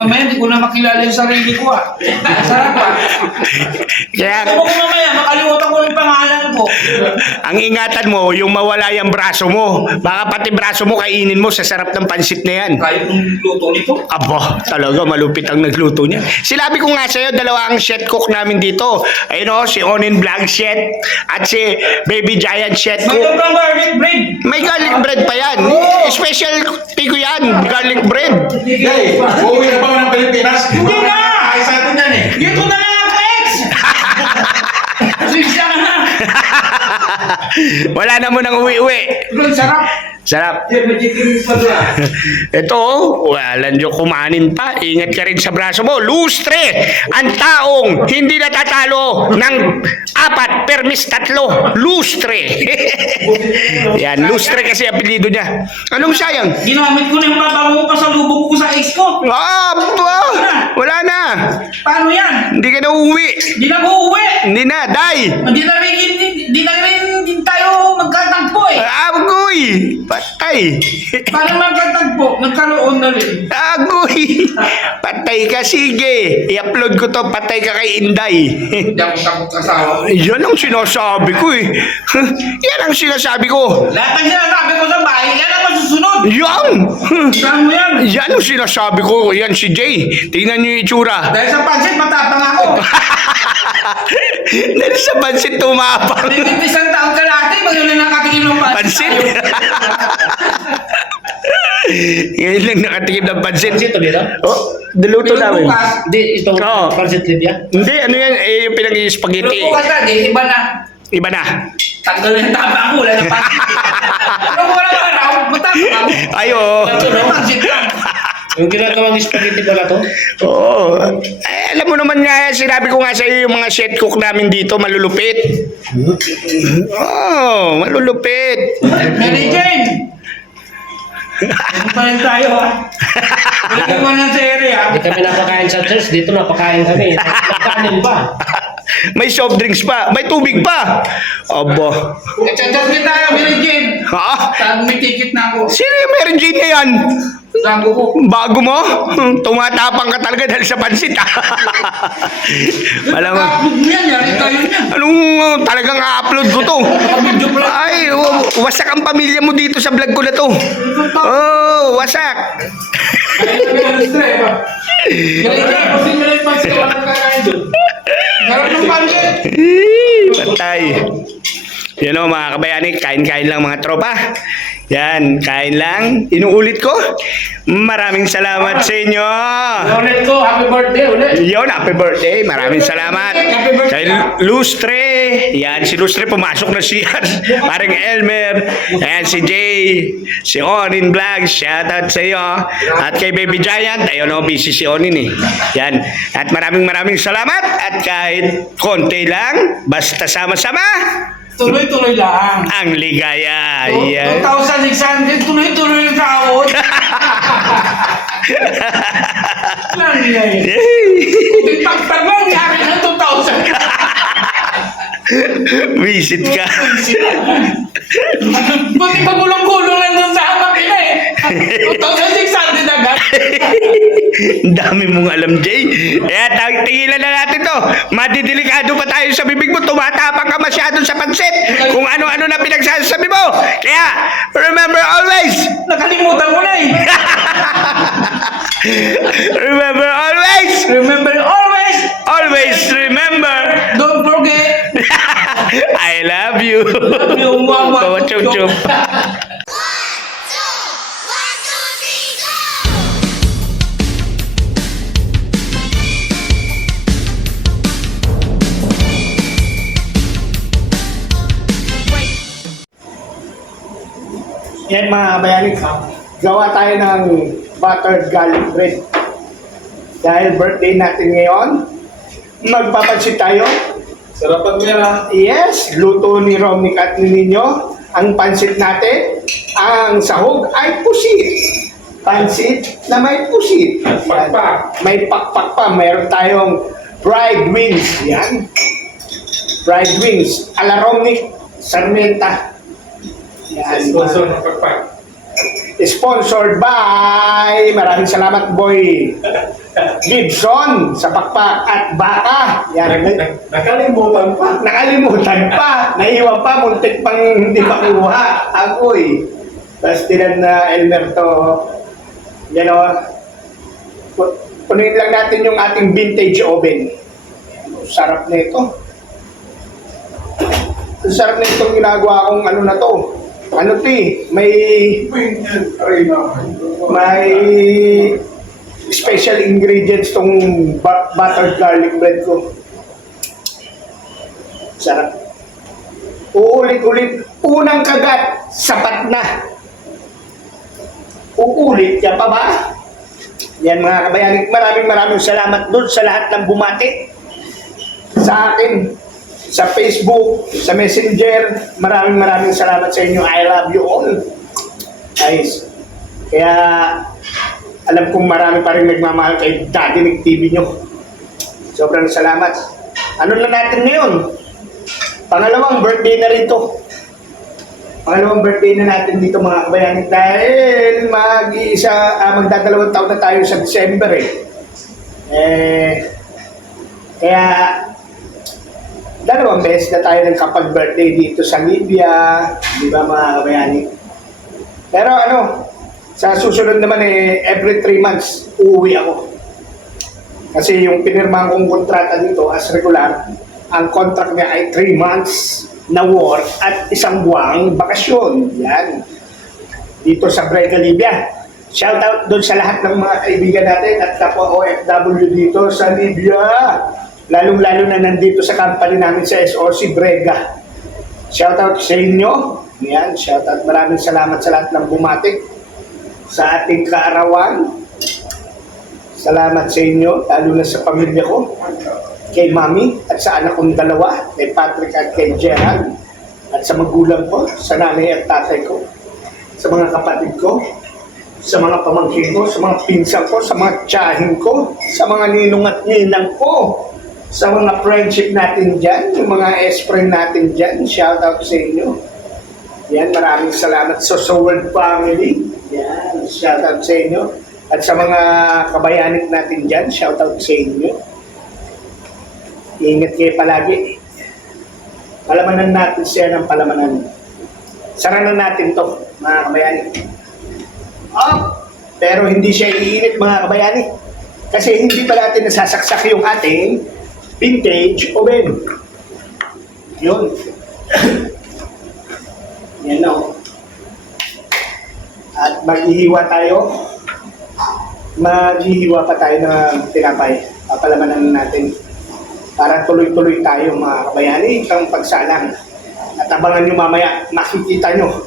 Mamaya, hindi ko na makilala yung sarili ko ah. Sarap ah. Kaya, Gusto ko mamaya, makalimutan ko yung pangalan ko. ang ingatan mo, yung mawala yung braso mo. Baka pati braso mo kainin mo sa sarap ng pansit na yan. Kaya kong luto nito. Aba, talaga malupit ang nagluto niya. Sinabi ko nga sa'yo, dalawa ang chef cook namin dito. Ayun o, si Onin Vlog chef at si Baby Giant chef May cook. sobrang garlic bread. May garlic bread pa yan. Special ko yan, garlic bread. Hey, uuwi na ba ng Pilipinas? Hindi na! Ay, sa atin yan eh. Dito na lang ako, ex! Sisya ka na. Wala na mo nang uwi-uwi. Bro, sarap. Sarap. Hindi, may chicken pa doon. Ito, walang nyo kumanin pa. Ingat ka rin sa braso mo. Lustre! Ang taong hindi natatalo ng 4 permis 3. Lustre! Yan, lustre kasi apelido niya. Anong sayang? Ginamit ko na yung babango pa sa lubog ko sa ex ko. Wala na. Paano yan? Hindi ka na uuwi. Hindi na ko uuwi. Hindi na, day. Hindi na rin din tayo magkatagpo eh. Agoy! Patay! Para magkatagpo, nagkaroon na rin. Agoy! Patay ka, sige. I-upload ko to, patay ka kay Inday. Hindi ako takot asawa. Yan ang sinasabi ko eh. Yan ang sinasabi ko. Lahat ng sinasabi ko sa bahay, yan ang masusunod. Yan! Saan mo yan? Yan ang sinasabi ko. Yan si Jay. Tingnan niyo yung itsura. Dahil sa pansit, matapang ako. Dahil sa pansit tumapang. Higit isang taong kalahati, magayon na nakatikim ng pansit. Pansit? Ngayon lang nakatikim ng pansit. Pansit ulit ah? Oh, diluto Pero namin. bukas, Hindi, ito, Oo. pansit Libya. Hindi, ano yan? Eh, yung pero pinag-spaghetti. bukas na, di, iba na. Iba na. Tanggal na yung tapang ko, wala na pansit. Pero wala ka raw, matapang ako. Ayo. May pansit lang. Yung ginagawang spaghetti pala to? Oo. Eh, alam mo naman nga, sinabi ko nga sa iyo yung mga chef cook namin dito, malulupit. Oh, malulupit. Mary Jane! Ano pa rin tayo ha? Balik mo na sa area. Hindi kami napakain sa church, dito napakain kami. Kanin ba? May soft drinks pa, may tubig pa. Aba. Nagchat-chat din tayo, Mary Jane. Ha? Saan may ticket na ako? Sino yung Mary Jane na yan? Saan ko? Bago mo? Tumatapang ka talaga dahil sa pansit. Alam mo, Nakapag mo yan, yari tayo niyan. anong talagang a-upload ko to? Ay, wasak ang pamilya mo dito sa vlog ko na to. Oh, wasak. Mary Jane, kasi Mary Pansit, wala kakain doon. Sarap ng pansit. Patay. Yan o mga kabayani, kain-kain lang mga tropa. Yan, kain lang. Inuulit ko. Maraming salamat sa inyo. Ulit ko, happy birthday ulit. Yon, happy birthday. Maraming salamat. Kay Lustre. Yan, si Lustre pumasok na siya. Parang Elmer. Ayan, si Jay. Si Onin Vlog. Shoutout sa iyo. At kay Baby Giant. Ayun o, busy si Onin eh. Yan. At maraming salamat. At kahit konti lang, basta sama-sama, Tuloy-tuloy lang. ang ligaya. Yan. 2,600, tuloy-tuloy yung sahod. Lang yan. Kunting pagtag lang, yari ng 2,000. Visit ka. Buti pa gulong-gulong lang doon sa makina eh. 2,600 agad. Ang dami mong alam, Jay. Kaya tigilan na natin to. Madidelikado pa tayo sa bibig mo. Tumatapang ka masyado sa pansit. Kung ano-ano na pinagsasabi mo. Kaya, remember always. Nakalimutan ko na eh. Remember always. Remember always. Always remember. Don't forget. I love you. Yung wawa. Chup-chup. Yan mga kabayani, gawa tayo ng buttered garlic bread. Dahil birthday natin ngayon, magpapansit tayo. Sarapan mo yan ha. Yes, luto ni Romnick at ni Nino. Ang pansit natin, ang sahog ay pusit. Pansit na may pusit. Pakpak. May pakpak pa. Mayroon tayong fried wings. Yan. Fried wings. Ala Romnick Sarmenta. Yan. Sponsor ng pakpak. Sponsored by, maraming salamat boy. Gibson sa pakpak at baka. Yan. Nakalimutan pa. Nakalimutan pa. Naiwan pa. Muntik pang hindi makuha. Agoy. Tapos tinan na Elmer to. Yan o. Punuin lang natin yung ating vintage oven. Sarap na ito. Ang sarap na itong ginagawa kong ano na to. Ano to eh. May special ingredients tong buttered garlic bread ko. Sarap. Uulit-ulit. Unang kagat, sapat na. Uulit ka pa ba? Yan mga kabayan, maraming salamat doon sa lahat ng bumati sa akin, sa Facebook, sa Messenger. Maraming salamat sa inyo. I love you all. Guys, kaya alam kong marami pa rin nagmamahal kay Daddy Nick TV nyo. Sobrang salamat. Ano na natin ngayon? Pangalawang birthday na rito. Pangalawang birthday na natin dito mga kabayan. Dahil magdadalawang taon na tayo sa December kaya dalawang beses na tayo nagkapag-birthday dito sa Libya. Di ba mga kabayani? Pero sa susunod naman every 3 months, uuwi ako. Kasi yung pinirmahan kong kontrata dito as regular, ang contract niya ay 3 months na work at 1 buwang bakasyon. Yan. Dito sa Brega, Libya. Shoutout doon sa lahat ng mga kaibigan natin at kapwa OFW dito sa Libya. Lalong-lalo na nandito sa company namin sa SOC Brega. Shoutout sa inyo. Yan, shoutout. Maraming salamat sa lahat ng bumati sa ating kaarawan. Salamat sa inyo, lalo na sa pamilya ko, kay Mami at sa anak kong dalawa, kay Patrick at kay Gerald, at sa magulang ko, sa nanay at tatay ko, sa mga kapatid ko, sa mga pamangkin ko, sa mga pinsan ko, sa mga tiyahin ko, sa mga ninong at ninang ko, sa mga friendship natin dyan, yung mga ex-friend natin dyan, shout out sa inyo. Yan, maraming salamat sa World Family. Yan, shout out sa inyo. At sa mga kabayanik natin dyan, shout out sa inyo. Ingat kayo palagi. Palamanan natin siya ng palamanan. Saranan natin to, mga kabayanik. Pero hindi siya iinit, mga kabayanik. Kasi hindi pa natin nasasaksak yung ating vintage oven. Yun. Yan o. At maghihiwa tayo. Maghihiwa pa tayo ng tinapay. Papalamanan natin. Para tuloy-tuloy tayo mga kabayani ang pagsalang. At abangan nyo mamaya, makikita nyo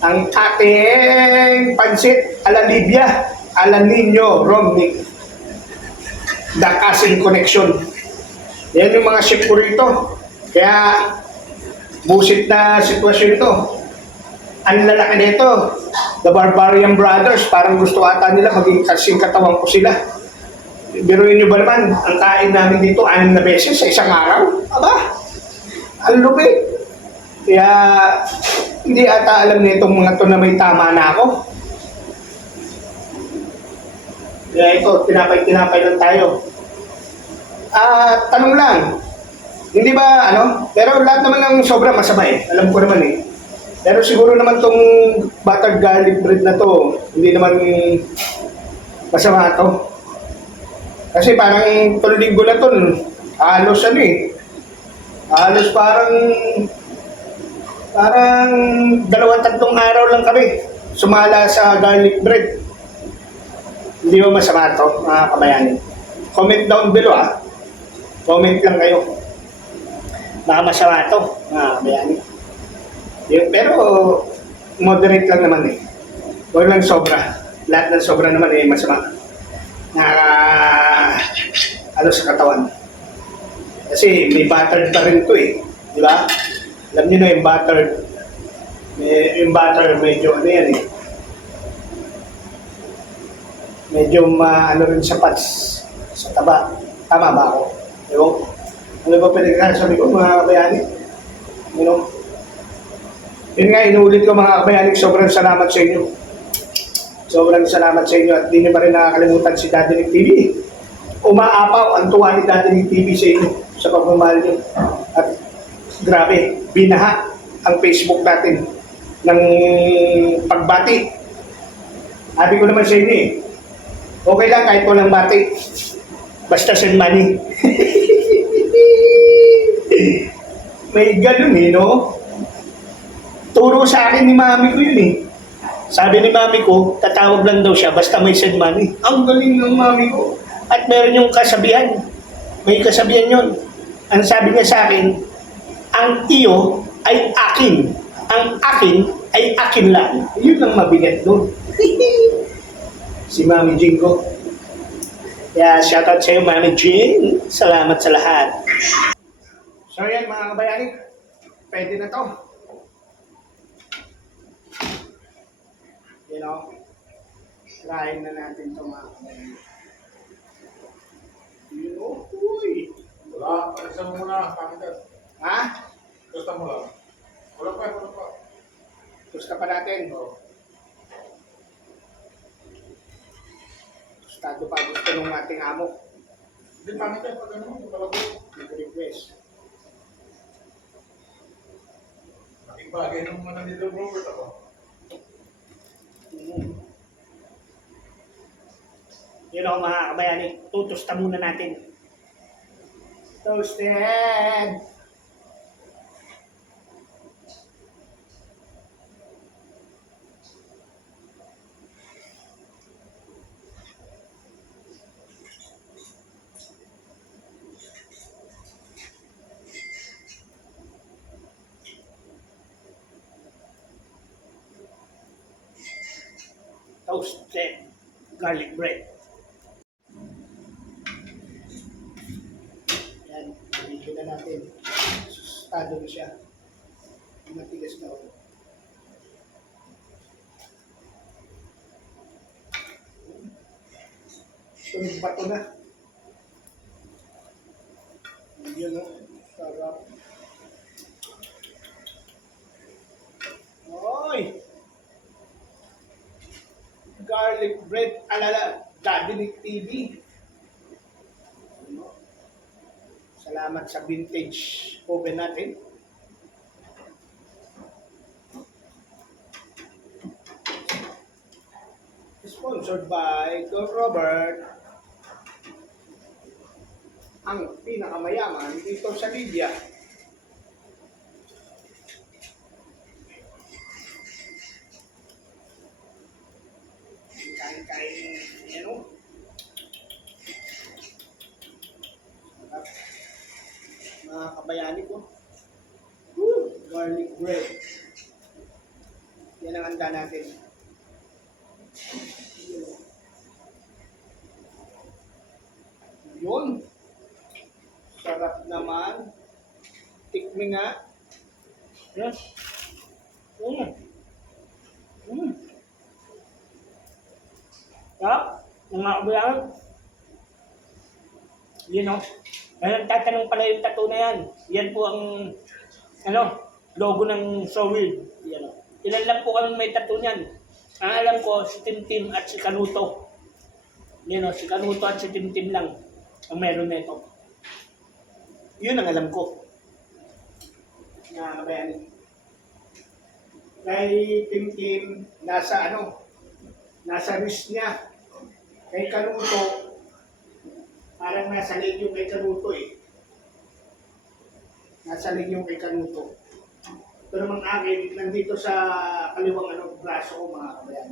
ang ating pansit ala Libya, ala Nino Romnick. The Cousin Connection. Yan yung mga chef ko rito. Kaya busit na sitwasyon ito. Ang lalaki nito, The Barbarian Brothers, parang gusto ata nila maging kasing katawan ko sila. Biruin nyo ba naman, ang kain namin dito 6 na beses sa isang araw? Aba, ang lupit. Kaya hindi ata alam nitong mga to na may tama na ako. Kaya ito, tinapay lang tayo. Tanong lang, hindi ba pero lahat naman ng sobra masama alam ko naman Pero siguro naman tong buttered garlic bread na to, hindi naman masama to. Kasi parang linggo na to, halos halos parang 2-3 araw lang kami sumala sa garlic bread. Hindi ba masama to, mga kabayani? Comment down below Comment lang kayo. Baka masama to, mga kabayani. Pero moderate lang naman Huwag lang sobra. Lahat ng sobra naman masama. Sa katawan. Kasi may buttered pa rin to Di ba? Alam niyo na yung buttered. Yung butter medyo medyo rin sa pats. Sa taba. Tama ba ako? Ewan. Ano ba pinagkasabi ko mga kabayani? Yun nga, inuulit ko mga kabayani, sobrang salamat sa inyo. Sobrang salamat sa inyo at di nyo pa rin nakakalimutan si Daddy Nick TV. umaapaw ang tuwa ni Dadaling TV sa inyo sa pagmamahal niyo. At grabe, binaha ang Facebook natin ng pagbati. Sabi ko naman sa inyo eh, okay lang kahit walang bati. Basta send money. May ganun eh, no? Turo sa akin ni mami ko yun eh. Sabi ni mami ko, tatawag lang daw siya basta may send money. Ang galing ng mami ko. At meron yung kasabihan. May kasabihan yun. Ang sabi niya sa akin, ang iyo ay akin. Ang akin ay akin lang. Yun ang mabigat doon. Si Mami Jing ko. Kaya shoutout sa iyo, Mami Jing. Salamat sa lahat. So yan mga kabayani, pwede na to. You know, trying na natin to mga kabayani. You know, uy. Wala, isa mo muna, bakit yan? Ha? Gusto mo lang. Wala pa. Gusto pa natin. Oo. Gustado pa gusto ng ating amo. Hindi, bakit yan? Pag ano mo, talaga. Nag-request. Making bagay nung manandito Robert ako. Yun ako mga kabayani, tutusta muna natin. Toasted! Toasted garlic bread. Yan, nalito na natin. Sustado na siya. Matigas na ako. Tunog bato na. Yun o. Sarap. Oy! Garlic bread alala Dadinig TV. Salamat sa vintage oven natin. Sponsored by Go Robert. Ang pinakamayaman dito sa Libya. Kain-kain, ano? Mga kabayani ko. Garlic bread. Yan ang handa natin. Yun. Sarap naman. Tikmi nga. Yes. Mga kabayan, yun o. Ngayon tatanong pala yung tattoo na yan. Yan po ang logo ng Sowil. Yan o. Ilan lang po kami may tattoo niyan. Ang alam ko, si Tim at si Kanuto. Yan o, si Kanuto at si Tim lang ang meron na ito. Yun ang alam ko. Mga kabayan. Kay Tim, nasa wrist niya. Kay Kanuto, parang nasa leg yung kay Kanuto eh. Nasa leg yung kay Kanuto. Ito naman akin, nandito sa kaliwang braso ko mga kabayan.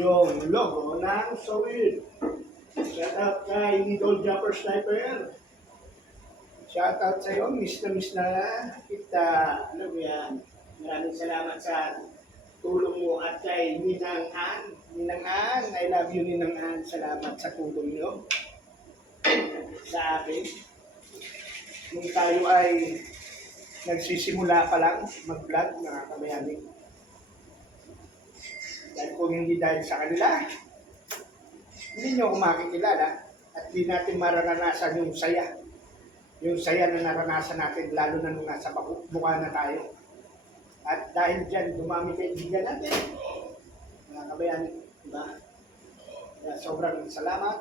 Yung logo ng Sowil. Shout out kay Nidol Jumper Sniper. Shout out sa iyo, miss na kita. Ano mo yan? Maraming salamat sa tulong mo at kay Ninang Ann. Ninang Ann, I love you Ninang Ann. Salamat sa tulong niyo sa akin. Nung tayo ay nagsisimula pa lang mag-vlog, mga kabayani. Dahil kung hindi dahil sa kanila, hindi nyo ako makikilala at di natin mararanasan yung saya. Yung saya na naranasan natin, lalo na nung nasa mukha na tayo. At dahil dyan, dumami kaibigan natin. Mga kabayan, diba? Kaya sobrang salamat.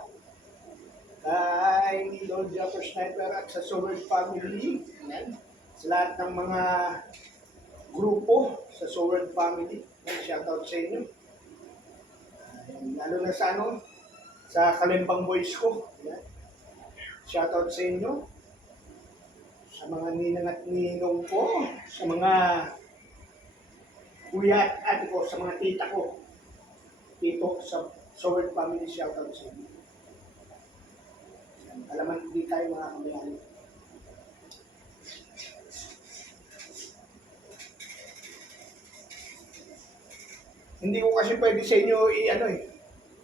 kay Lord Jumper Sniper at sa Sword Family. Ayan. Sa lahat ng mga grupo sa Sword Family. Shoutout sa inyo. Ayan. Lalo na sa sa Kalimbang Boys ko. Ayan. Shoutout sa inyo. Sa mga ninang at ninong ko. Sa mga kuya at ate ko. Sa mga tita ko. Tito sa Sword Family. Shoutout sa inyo. Alaman, hindi tayo mga kabayani. Hindi ko kasi pwede sa inyo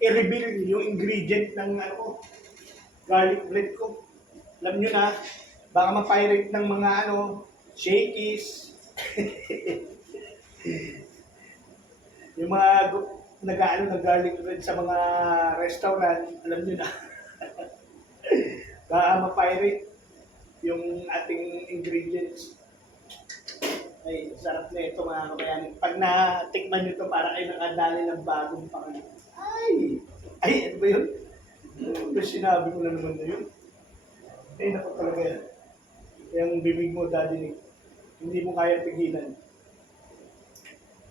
i-reveal yung ingredient ng garlic bread ko. Alam nyo na, baka ma-pirate ng mga shakies. Yung mga ng garlic bread sa mga restaurant, alam nyo na. Baka ma-pirate yung ating ingredients. Ay, sarap na ito mga kabayani. Pag natikman nyo ito, para kayo nakadali ng bagong pangalan. Ay, ano ba yun? Ano ba sinabi ko na naman na yun? Ay, naku talaga yan. Yung bibig mo, Daddy Nick, hindi mo kaya pigilan.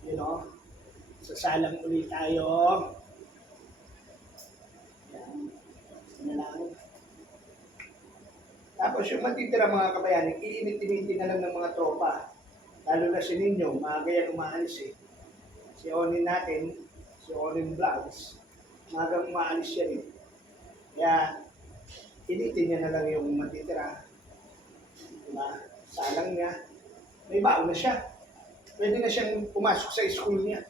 You know? Sasalang ulit tayo. Yan. Yan lang. Tapos yung matitira mga kabayani, iinit-initin na lang ng mga tropa. Lalo na si Ninyo, maaga yan umaalis eh. Si Onin natin, si Onin Vlogs, maagang umaalis yan eh. Kaya, initin niya na lang yung matitira. Diba? Salang niya. May baon na siya. Pwede na siyang pumasok sa school niya.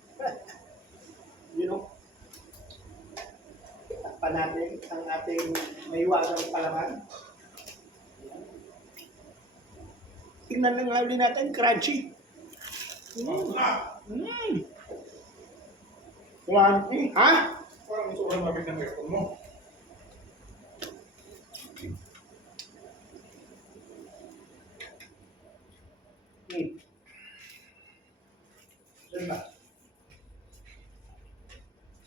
You know? Takpan natin ang ating maiwagang palaman. Tingnan lang ulit natin, crunchy. Crunchy. Ha? Parang sobrang mabit ng aircon mo. Saan ba?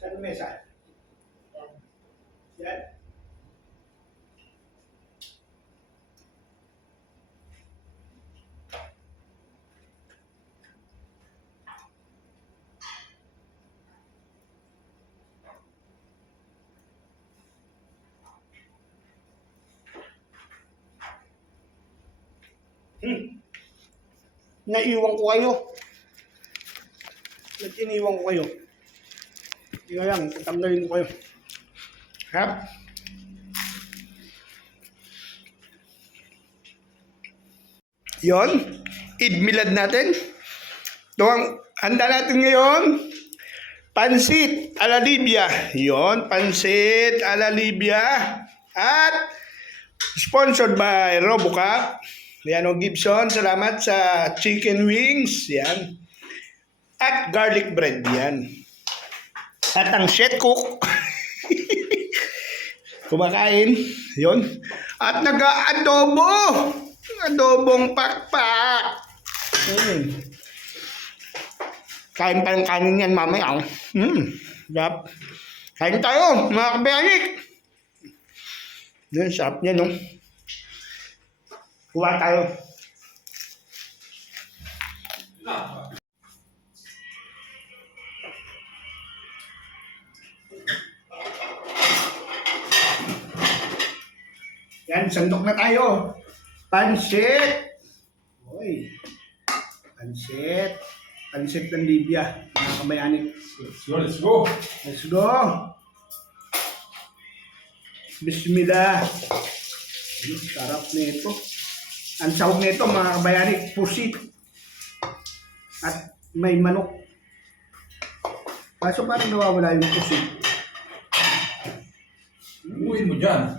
Saan ang mesa? Yan. Naiwan ko kayo. Iniwan ko kayo. Hindi nga lang, tatanggalin ko kayo. Hap. Yon, Eid Milad natin. Ito ang handa natin ngayon. Pansit ala Libya. Yon, pansit ala Libya. At sponsored by Robocup. Yan o Gibson, salamat sa chicken wings. Yan. At garlic bread. Yan. At ang chef cook. Kumakain. Yon. At nag-adobo. Adobong pakpak. Kain pa ng kanin yan mamaya. Yap. Kain tayo, mga kabayanik. Yan, sarap niya, no? Kuha tayo. Yan, sandok na tayo. Pansit. Uy. Pansit. Pansit ng Libya. Mga kabayanik. Let's go. Let's go. Bismillah. Sarap nito. Ang sahog nito mga kabayani, pusit. At may manok. Kaso parang nawawala yung pusit. Uwin mo dyan.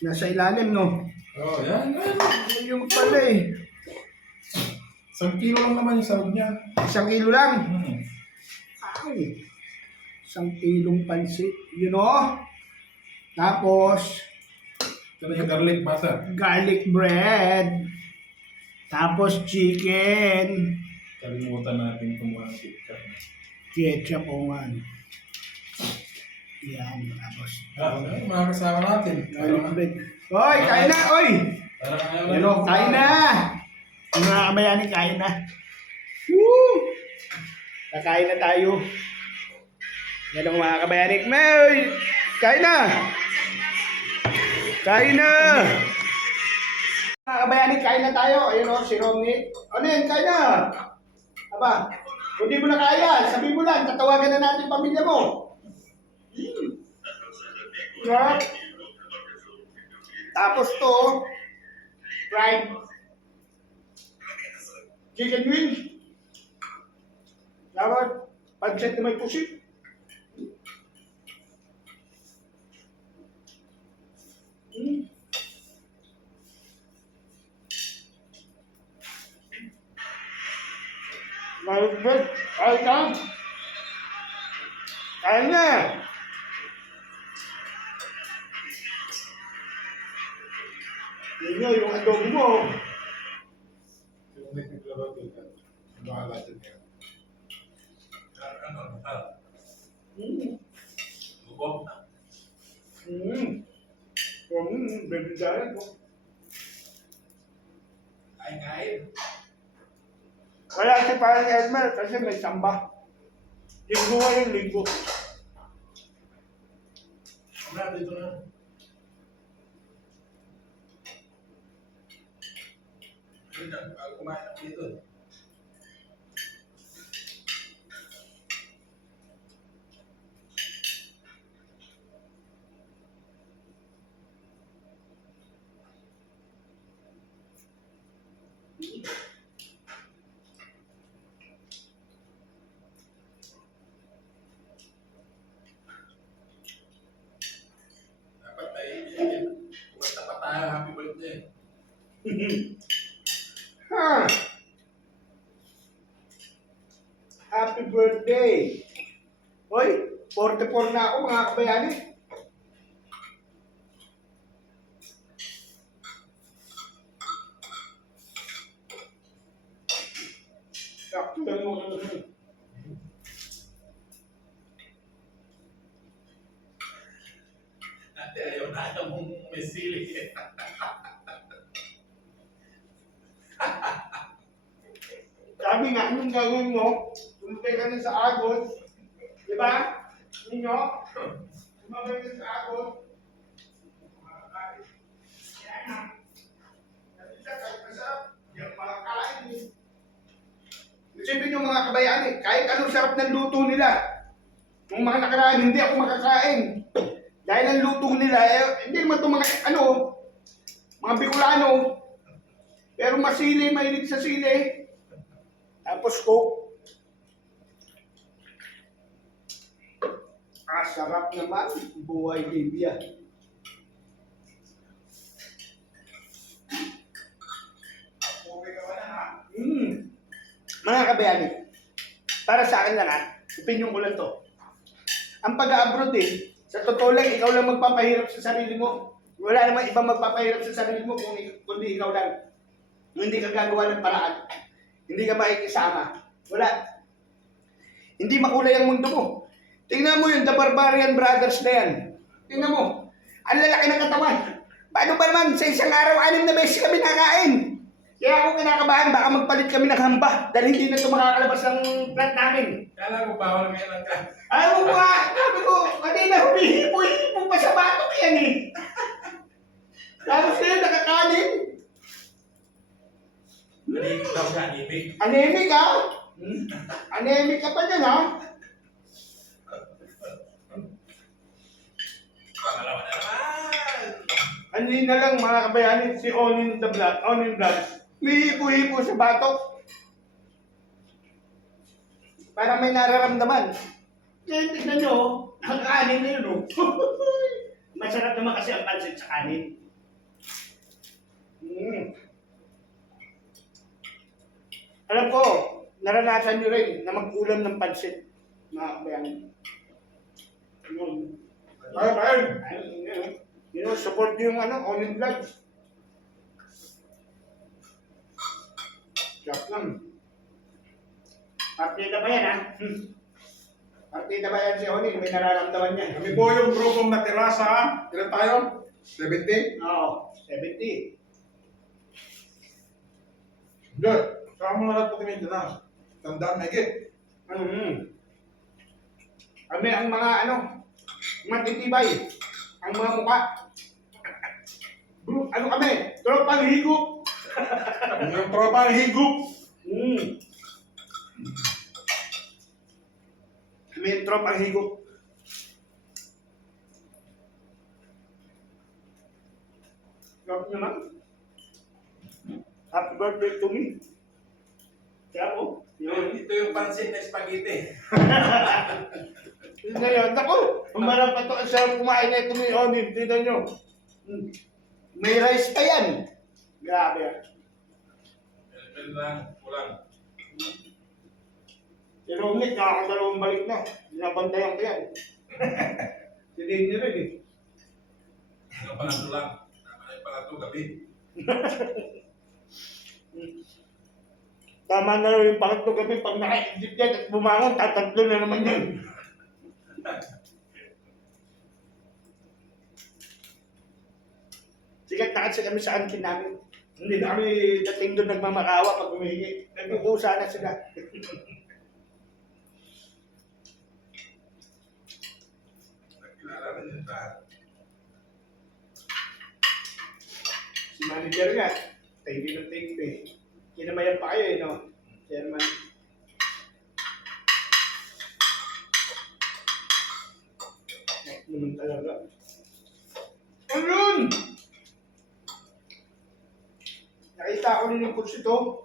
Nasa ilalim, no? Oh, yan. Yung pala eh. 1 kilo lang naman yung sarap niya. 1 kilo lang. Hmm. Ay. 1 kilong pansit. You know? Tapos, Ito na yung garlic butter. garlic bread. Tapos chicken. Kalimutan natin kumuha ng chicken. Ketchup o man. Yan, tapos. Mga kasama natin. Hoy, kain na, oy! Parang ayaw na. Hello, kain na! Ang mga kabayani, kain na. Woo! Kakain na tayo. Yan ang mga kabayani. May! Kain na! Kain na! Mga kabayani, kain na tayo. Ayun o, si Romney. Ano yun, kain na! Aba, kung di mo na kaya, sabi mo lang, tatawagan na natin pamilya mo. Yeah. Tapos to, fried chicken wings. Dapat, pancit na may pusit. Malupit, kain ka. Kain na. Yun nga, yung adobo mo. Yung naglabaw doon. Bahala dyan yan. Ano? Lubog. Baby diet mo. Kain. Kaya si parang Elmer kasi may samba. Linggo ngayon, linggo. Wala, dito na. Kumain ako dito. Dapat may kumanta pa tayo. Happy birthday. Ha! Happy birthday! Hoy, 44 na ako mga kabayani. Sakto lang mo. Ate, ayaw na ata mong may sili. Sabi nga, anong gagawin mo? Tumutay ka na sa agos. Di ba? Ninyo? Tumutay ka sa agos. Yan na. Nakita, kahit masarap. Yung mga kain eh. Isipin yung mga kabayani, kahit anong sarap ng luto nila. Yung mga nakaraan, hindi ako makakain. Dahil ang luto nila, hindi naman itong mga, mga Bicolano. Pero masili, mahilig sa sili. Tapos coke. Sarap naman. Buhay Libya. Okay ka ba na ha? Mga kabayani, para sa akin lang opinion ko lang to. Ang pag-abroad sa totoo lang, ikaw lang magpapahirap sa sarili mo. Wala namang ibang magpapahirap sa sarili mo kundi ikaw lang. Kung hindi ka gagawa ng paraan, hindi ka makikisama. Wala. Hindi makulay ang mundo mo. Tingnan mo yung The Barbarian Brothers na yan. Tingnan mo. Ang lalaki ng katawan. Paano ba naman sa isang araw, 6 na beses kami nakain? Kaya ako kinakabahan, baka magpalit kami ng hamba dahil hindi na ito makakalabas ng plant namin. Kala ko bawal ngayon ang ka. Ayaw mo nga, sabi ko, kanina humihipo-hipo pa sa batok yan eh. Tapos ngayon nakakanin. Anemic daw siya, anemic. Anemic ha? Anemic ka pa dyan ha? Pangalawa na naman. Kanina lang mga kabayani, si Onin Vlogs, humihipo-hipo sa batok. Para may nararamdaman. Kaya tignan nyo, ang kanin na yun Masarap naman kasi ang pansit sa kanin. Alam ko, naranasan nyo rin na mag-ulam ng pansit, mga kabayani. Support nyo yung Onin Vlogs. Sarap lang. Partida pa yan Partida ba yan si Onin? May nararamdaman niya. Kami po yung grupong natira sa, ilan tayo? 70? Oo, 70. Hindi. Saka mo na lahat pati may na. Tandaan na higit. Mm-hmm. Kami ang mga matitibay. Ang mga mukha. Ano kami? Tropang higup. Yung tropa ang higup. Kami yung tropang higup. Sarap naman. Happy birthday to me. Kaya po. Ito yung pansit na spaghetti. Ngayon, ako, umarap pa ito ang sarap kumain na ito ni Onin. Tignan nyo. May rice pa yan. Grabe yan. Elmer lang, kulang. Si Romnick, nakakadalawang balik na. Binabantayan ko yan. Si Denny rin eh. Ano pa lang lang. Ano pa lang ito gabi. Tama na rin yung pangatlo gabi. Pag naka-exit yan at bumangon, tatatlo na naman yun. Sikat na kasi kami sa antin namin. Hindi na kami dating doon nagmamakawa pag humihingi. Nagkukusa na sila. Nagkilala rin yung lahat. Si manager nga, thank you na thank you eh. Kinamayan pa kayo eh, no? Chairman. Naman talaga. Ayun! Nakita ko rin yung kursi to.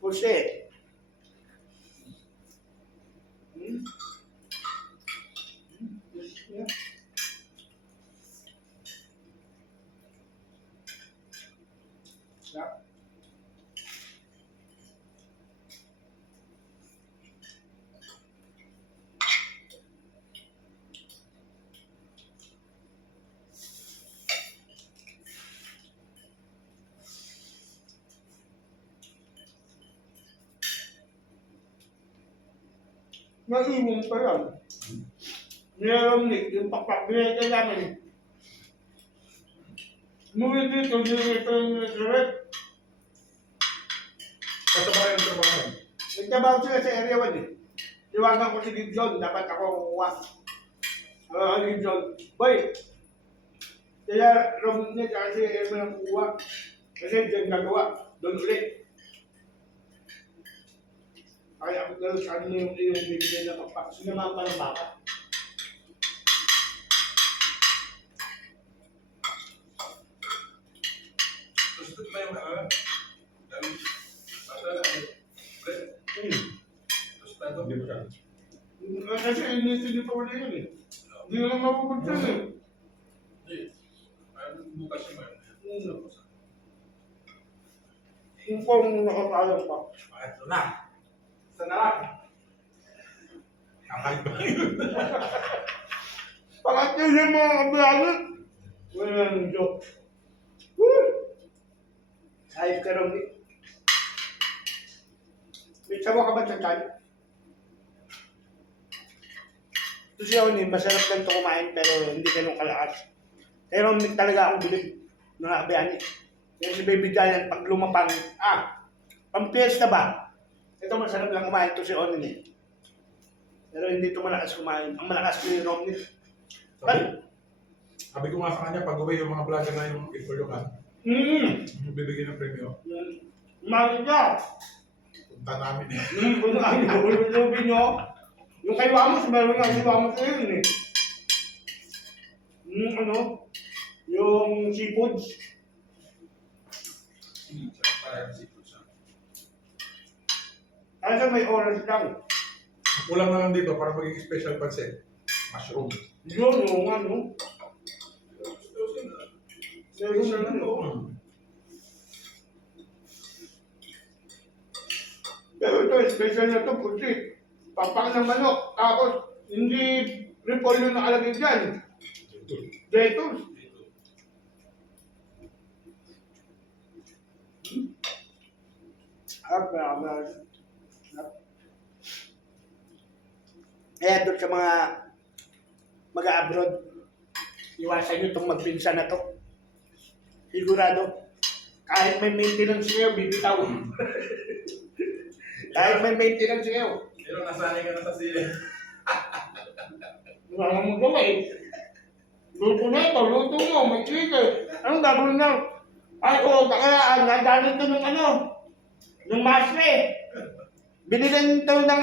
Kursi. Yeah. Sarap. Mainit pa yan. Meron yung pakpak-binay ka namin. Muli dito, dito yung restaurant. Kasama yung trabaho. Nagtabaho sila sa area 1 eh. Tiwagan ko si Gideon, dapat ako kukuha. Gideon, boy! Kaya Romney kasi Elmer ang kukuha. Kasi dyan nagawa, doon ulit. Kaya ako gano'n sa kanila yung bibigyan na pakpak. Sinamahan pa ng baka. Gusto ba yung dami? Basta lang. Gusto na ito? Hindi mo siya. Kasi hindi pa wala yun eh. Hindi naman mapupunta eh. Hindi. Bukas yung mayroon. Yung pong nakakalam pa. Ito na. Sana lang. Kakain ba yun? Pangat nyo yung mga kabiyagot. Wala nang joke. Woo! Ayos ka rin. May sawa ka ba sa chan? Ito siya unin, masarap lang ito kumain pero hindi ganun kalakas. Pero hindi talaga akong bilib ng kabiyagot. Kaya si Baby Giant pag lumapang, pang-fiesta ba? Ito masarap lang kumain ito si Onin eh. Pero hindi ito malakas kumain. Ang malakas ko yung Romney. Sabi ko nga sa kanya, pag uwi yung mga vlogger na yung interview-kan, bibigyan ng premyo. Mahal ka! Punta namin eh. Kung ano, ulubin nyo. Yung kay Wamos, meron nga kay Wamos na yun eh. Yung seafoods. Sarap tayo ng seafood siya. Kasi may oras lang. Ang kulang na lang dito para maging special pansit. Mushroom. Yun, yung ano. Meron na lang yun. Pero ito, special na ito, puti. Papak ng manok. Tapos, hindi repolyo nakalagay dyan. Lettuce. Kaya doon sa mga mag-abroad, iwasan nyo itong magpinsa na to. Sigurado, kahit may maintenance kayo, bibitaw. Kahit may maintenance kayo. Pero nasanay ka na sa sila. Wala mo gawin. Luto na ito, luto mo, may chicken. Anong gagawin na? Ay, oo, kaya nagdalo ito ng masre. Binilan ito ng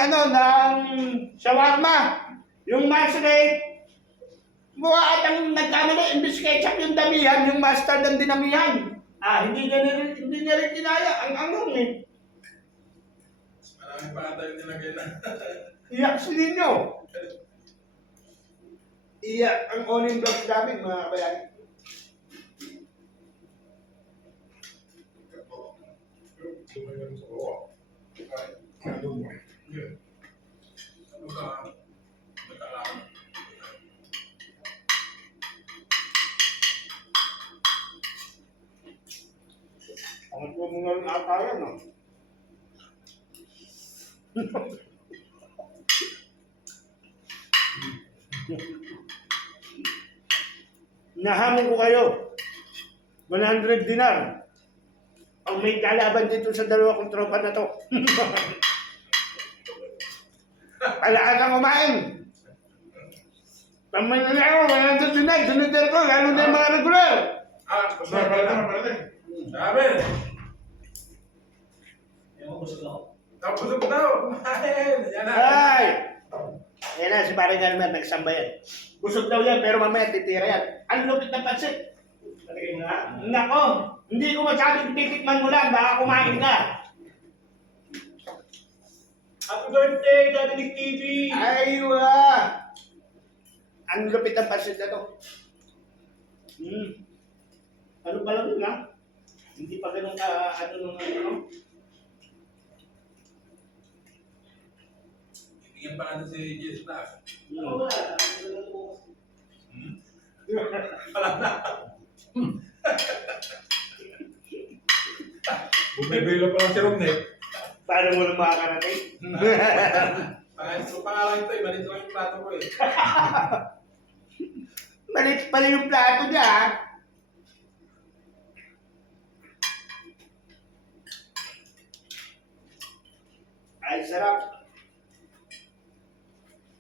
shawarma. Yung masre, mukha atang nagkamali, imbis ketchup yung damihan, yung mustard ang dinamihan. Hindi niya rin kinaya. Ang anong eh. Maraming pa ata yung nilagay na. Iyak si ninyo. Iyak ang onion blocks namin, mga kabayan. Ano ka? Nagkalaman. Ang po mo nga ata yan, no? Nahamon ko kayo. 100 dinar. Ang may kalaban dito sa dalawa kong tropa na to. Palaan kang kumain. Tamay na niya ako, 100 dinar. Sunodin ko, lalo na yung mga regular. Parating. Sabi! Ewan ko sila ako. Tapos ko daw. Kumain. Yan na. Ay! Ayan na, si Paring Elmer, nagsamba yan. Busog daw yan, pero mamaya titira yan. Ang lupit ng pansit. Nako, hindi ko masabing titikman mo lang, baka kumain ka. Happy birthday, Daddy Nick TV! Ay, wala. Ang lupit ng pansit na to. Ano pa lang yun, ha? Hindi pa ganun ka, ano. Tingin pa natin si Jess na. Oo, Wala na. Bumibilo pa lang si Romney. Paano mo na makakarating? Pangalan ito eh. Malit lang yung plato ko eh. Malit pala yung plato niya, ha? Ay, sarap.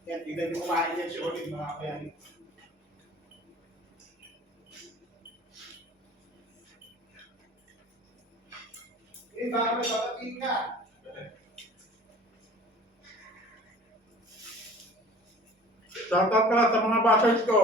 Yan, tignan niyo kumain yan si Olive, mga kapayari. Baka may papatiin ka. Shoutout ka lang sa mga bashers ko.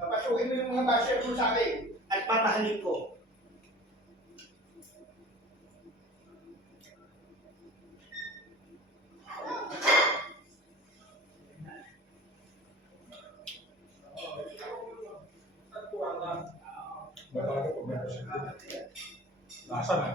Papasukin mo yung mga basher mo sa akin at mamahalin ko. Lasa na.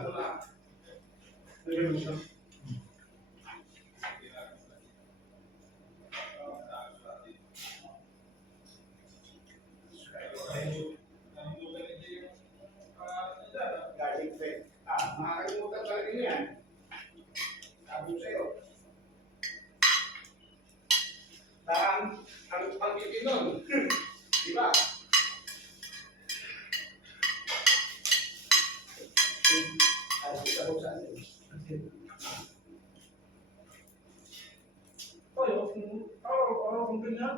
Garlic bread. Makakalimutan talaga niyo yan. Sabi ko sa'yo. Parang ang pangkitin nun. Di ba? Kita ko saan yun. Kung ganyan.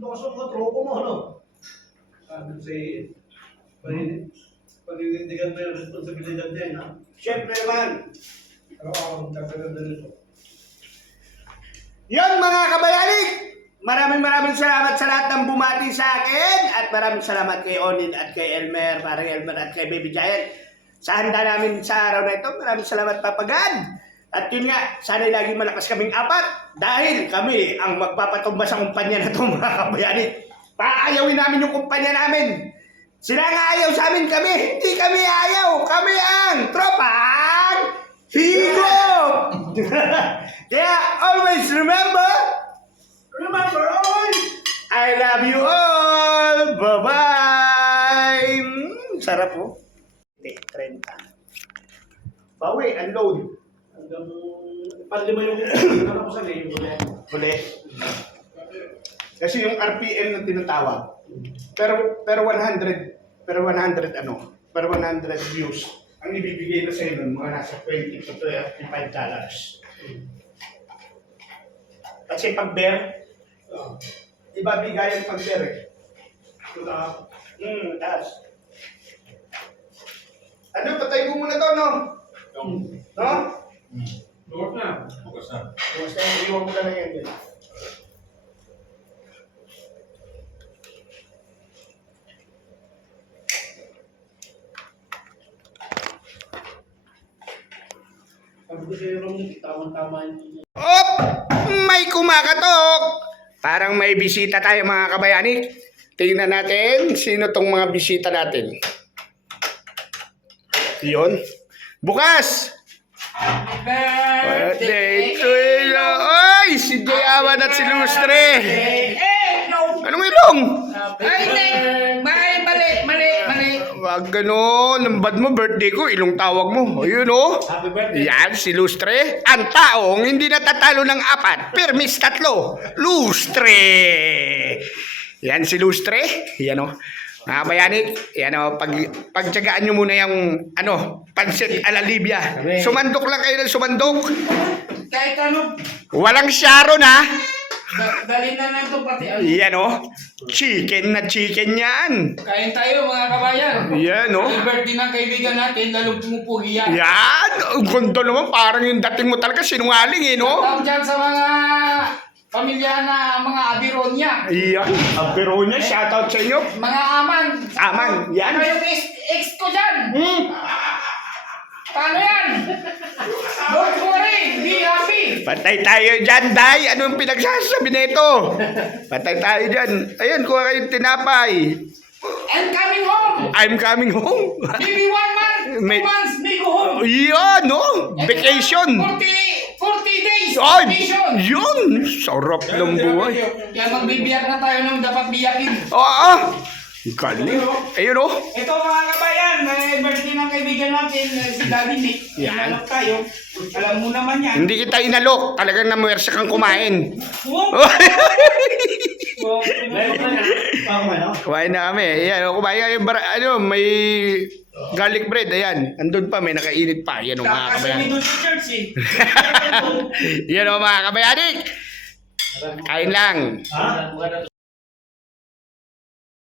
Lakas ang mga tropo mo, ano? Sabi ko paninindigan mo yung responsibilidad din, ha? Siyempre naman. Pero ako, magkakaganda nito. Yon mga kabayani! Maraming salamat sa lahat ng bumati sa akin at maraming salamat kay Onin at kay Elmer, parang Elmer at kay Baby Giant. Sa handa namin sa araw na ito, maraming salamat Papagan. At yun nga, sana'y lagi malakas kaming apat dahil kami ang magpapatumba sa kumpanya na ito mga kabayani. Paayawin namin yung kumpanya namin. Sila nga ayaw sa amin, kami hindi kami ayaw. Kami ang tropang higop! Kaya always remember, I love you all. Bye-bye. Bawi, unload. Hanggang panlima yung ano ko sa ngayon. Huli. Kasi yung RPM na tinatawag, pero 100 views, ang ibibigay ko sa inyo mga nasa $20 to $35. Kasi pag bear, iba bigayan pag bear eh. Taas. Ano, patay mo muna to, no? No? Bukas na. Bukas na. Basta iwan mo na lang yan dyan. Sabi ko sa'yo, Rom, tama-tama yun. Op! May kumakatok! Parang may bisita tayo mga kabayani. Tingnan natin sino tong mga bisita natin. Yun. Bukas! Birthday to you! Ay! Si Jay Awan at si Lustre! Anong ilong? Wag gano'n. Lambad mo, birthday ko. Ilong tawag mo. Ayun o. Happy birthday. Yan, si Lustre. Ang taong hindi natatalo ng 4, permis 3. Lustre! Yan si Lustre. Yan o. Mga bayani, yan o. Pagtsagaan nyo muna yung, pansit ala Libya. Sumandok lang kayo ng sumandok. Kahit ano, Walang Sharon ha. dali na lang ito pati ano. Yan o. Chicken na chicken yan. Kain tayo mga kabayan. Yan o. Happy birthday ng kaibigan natin, lalong pumupugi yan. Yan. Ang ganda naman. Parang yung dating mo talaga sinungaling eh, no? Tawag dyan sa mga pamilya na mga Abironya. Yan. Ang pero niya, shoutout sa inyo. Mga aman. Aman, yan. Ano yung ex ko dyan? Paano yan? Don't worry, be happy. Patay tayo dyan, Day. Anong pinagsasabi nito? Patay tayo dyan. Ayan, kuha kayong tinapay. And coming home. I'm coming home. Maybe 1 month, 2 May- months, may go home. Yan, no? Vacation. 40 days Ay, vacation. yun. Sarap ng buhay. Kaya magbibiyak na tayo ng dapat biyakin. Oo. Galing. Ayun, oh. Ito mga kabayan, birthday ng kaibigan natin, si Daddy Nick. Yan. Inalok tayo. Alam mo naman yan. Hindi kita inalok. Talagang namuwersa kang kumain. Kumain na kami. Ayan, kumain kami. May garlic bread. Ayan. Andun pa, may nakainit pa. Yan o mga Kasi kabayan. may doon sa church eh. Yan o mga kabayanik. Kain lang. Ha?